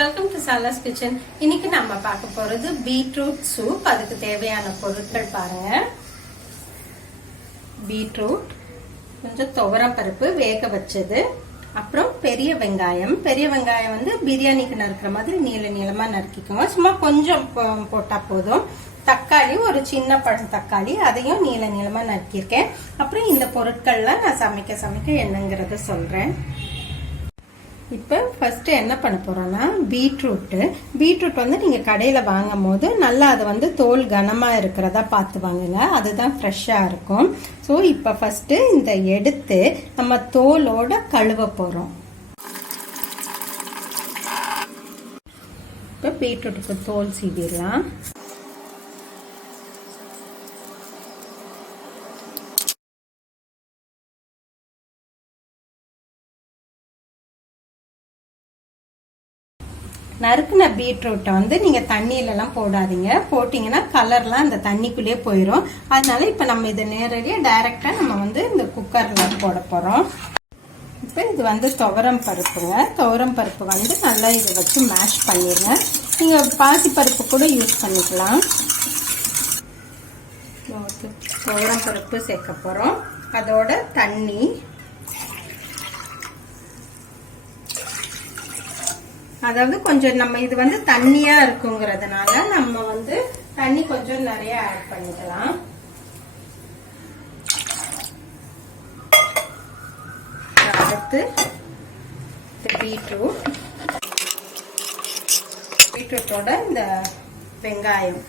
Welcome to சாலாஸ் kitchen. இன்னைக்கு நம்ம பார்க்க போறது பீட்ரூட் சூப். அதுக்கு தேவையான பொருட்கள் பாருங்க. பீட்ரூட், கொஞ்சம் துவரம் பருப்பு வேக வச்சது, அப்புறம் பெரிய வெங்காயம். பெரிய வெங்காயம் வந்து பிரியாணிக்கு நறுக்கிற மாதிரி நீள நீளமா நறுக்கிக்கோங்க. சும்மா கொஞ்சம் போட்டா போதும். தக்காளி, ஒரு சின்ன பழம் தக்காளி, அதையும் நீள நீளமா நறுக்கியிருக்கேன். அப்புறம் இந்த பொருட்கள்லாம் நான் சமைக்க என்னங்கிறத சொல்றேன். இப்போ ஃபர்ஸ்ட் என்ன பண்ண போறோம்னா, பீட்ரூட் வந்து நீங்க கடையில வாங்கும் போது நல்லா அதை வந்து தோல் கனமா இருக்கிறதா பார்த்து வாங்குங்க. அதுதான் ஃப்ரெஷ்ஷா இருக்கும். ஸோ இப்போ ஃபர்ஸ்ட் இந்த எடுத்து நம்ம தோலோட கழுவ போறோம். இப்போ பீட்ரூட்டுக்கு தோல் சீவிடலாம். நறுக்குன பீட்ரூட்டை வந்து நீங்க தண்ணியிலலாம் போடாதீங்க. போட்டீங்கன்னா கலர்லாம் அந்த தண்ணிக்குள்ளேயே போயிடும். அதனால இப்ப நம்ம இதை நேரடியாக டைரக்டா நம்ம வந்து இந்த குக்கர்ல போட போறோம். இப்போ இது வந்து துவரம் பருப்புங்க. துவரம் பருப்பு வந்து நல்லா இதை வச்சு மேஷ் பண்ணிடுங்க. நீங்க பாசி பருப்பு கூட யூஸ் பண்ணிக்கலாம். துவரம் பருப்பு சேர்க்க போறோம். அதோட தண்ணி, அதாவது கொஞ்சம் நம்ம இது வந்து தண்ணியா இருக்குங்கிறதுனால நம்ம வந்து தண்ணி கொஞ்சம் நிறைய ஆட் பண்ணிக்கலாம். அடுத்து பீட்ரூட்டோட இந்த வெங்காயம்,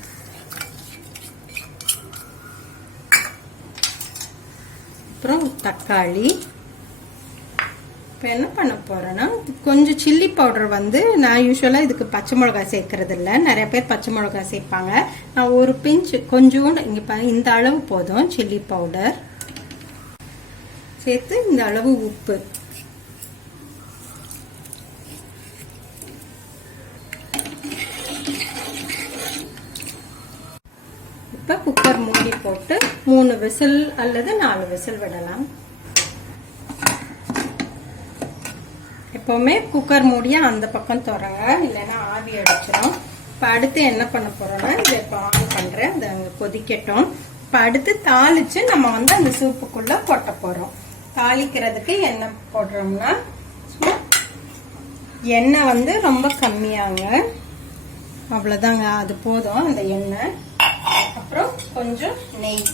அப்புறம் தக்காளி. இப்போ என்ன பண்ண போறேன்னா, கொஞ்சம் சில்லி பவுடர் வந்து நான் யூஸ்வலாக இதுக்கு பச்சை மிளகாய் சேர்க்கறது இல்லை. நிறைய பேர் பச்சை மிளகாய் சேர்ப்பாங்க. நான் ஒரு பிஞ்ச் கொஞ்சோண்டு இங்கே பாருங்க, இந்த அளவு போதும் சில்லி பவுடர் சேர்த்து, இந்த அளவு உப்பு. இப்போ குக்கர் மூடி போட்டு 3 விசில் அல்லது 4 விசில் விடலாம். எப்பவுமே குக்கர் மூடியா அந்த பக்கம் திறங்க, இல்லைன்னா ஆவி அடிச்சிடும். இப்போ அடுத்து என்ன பண்ண போறோம்னா, இதை இப்போ ஆன் பண்றேன், அதை அங்கே கொதிக்கட்டும். இப்போ அடுத்து தாளிச்சு நம்ம வந்து அந்த சூப்புக்குள்ள கொட்ட போறோம். தாளிக்கிறதுக்கு எண்ணெய் போடுறோம்னா, எண்ணெய் வந்து ரொம்ப கம்மியாங்க, அவ்வளோதாங்க, அது போதும் அந்த எண்ணெய். அப்புறம் கொஞ்சம் நெய்.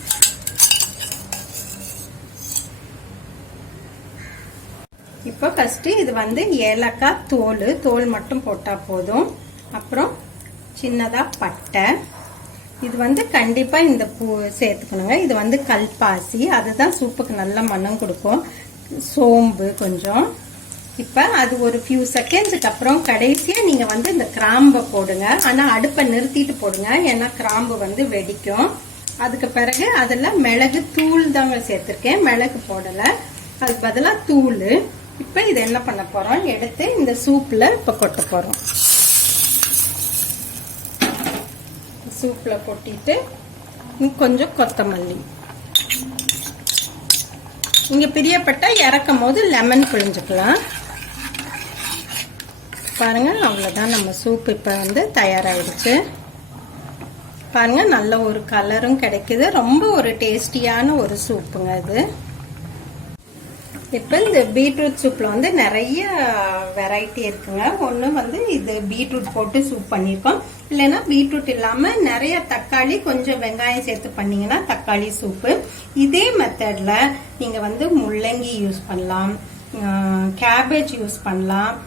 இப்போ ஃபர்ஸ்ட் இது வந்து ஏலக்காய் தோல் மட்டும் போட்டா போதும். அப்புறம் சின்னதா பட்டை, இது வந்து கண்டிப்பா இந்த பூ சேர்த்துக்கணுங்க. இது வந்து கல் பாசி, அதுதான் சூப்புக்கு நல்ல மணம் கொடுக்கும். சோம்பு கொஞ்சம். இப்ப அது ஒரு ஃபியூ செகண்ட்ஸுக்கு அப்புறம் கடைசியா நீங்க வந்து இந்த கிராம்பை போடுங்க. ஆனா அடுப்பை நிறுத்திட்டு போடுங்க, ஏன்னா கிராம்பு வந்து வெடிக்கும். அதுக்கு பிறகு அதுல மிளகு தூள் தாங்க சேர்த்திருக்கேன், மிளகு போடல, அதுக்கு பதிலா தூள். இப்ப இது என்ன பண்ண போறோம், எடுத்து இந்த சூப்ல இப்ப கொட்ட போறோம். சூப்ல கொட்டிட்டு கொஞ்சம் கொத்தமல்லி, இங்க பிரியப்பட்ட இறக்கும் போது லெமன் புழிஞ்சுக்கலாம். பாருங்க, அவ்வளவுதான், நம்ம சூப் இப்ப வந்து தயாராயிடுச்சு. பாருங்க, நல்ல ஒரு கலரும் கிடைக்குது. ரொம்ப ஒரு டேஸ்டியான ஒரு சூப்புங்க இது. இப்போ இந்த பீட்ரூட் சூப்ல வந்து நிறைய வெரைட்டி இருக்குங்க. ஒன்று வந்து இது பீட்ரூட் போட்டு சூப் பண்ணியிருக்கோம். இல்லைன்னா பீட்ரூட் இல்லாம நிறைய தக்காளி கொஞ்சம் வெங்காயம் சேர்த்து பண்ணீங்கன்னா தக்காளி சூப்பு. இதே மெத்தட்ல நீங்க வந்து முள்ளங்கி யூஸ் பண்ணலாம், கேபேஜ் யூஸ் பண்ணலாம்,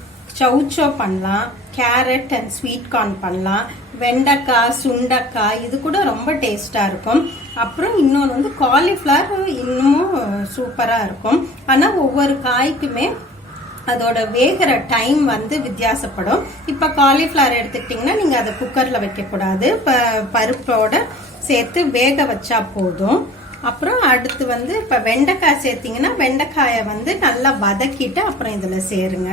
சௌச்சோ பண்ணலாம், கேரட் அண்ட் ஸ்வீட் கார்ன் பண்ணலாம், வெண்டைக்காய், சுண்டைக்காய், இது கூட ரொம்ப டேஸ்டா இருக்கும். அப்புறம் இன்னொன்று வந்து காலிஃபிளவர், இன்னமும் சூப்பரா இருக்கும். ஆனா ஒவ்வொரு காய்க்குமே அதோட வேகிற டைம் வந்து வித்தியாசப்படும். இப்ப காலிஃபிளவர் எடுத்துக்கிட்டீங்கன்னா நீங்க அதை குக்கர்ல வைக்க கூடாது, பருப்போட சேர்த்து வேக வச்சா போதும். அப்புறம் அடுத்து வந்து இப்ப வெண்டைக்காய் சேர்த்தீங்கன்னா வெண்டைக்காயை வந்து நல்லா வதக்கிட்டு அப்புறம் இதுல சேருங்க.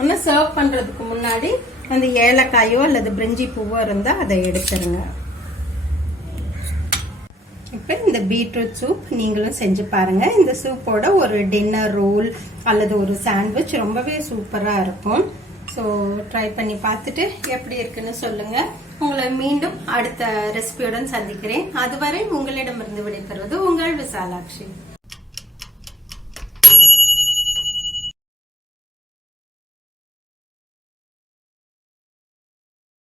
ஆனா சர்வ் பண்றதுக்கு முன்னாடி அந்த ஏலக்காயோ அல்லது பிரிஞ்சி பூவோ இருந்தா அதை எடுத்துருங்க. இப்போ இந்த பீட்ரூட் சூப் நீங்களும் செஞ்சு பாருங்க. இந்த சூப்போட ஒரு டின்னர் ரோல் அல்லது ஒரு சாண்ட்விச் ரொம்பவே சூப்பரா இருக்கும். ஸோ ட்ரை பண்ணி பார்த்துட்டு எப்படி இருக்குன்னு சொல்லுங்க. உங்களை மீண்டும் அடுத்த ரெசிபியுடன் சந்திக்கிறேன். அதுவரை உங்களிடமிருந்து விடைபெறுவது உங்கள் விசாலாட்சி.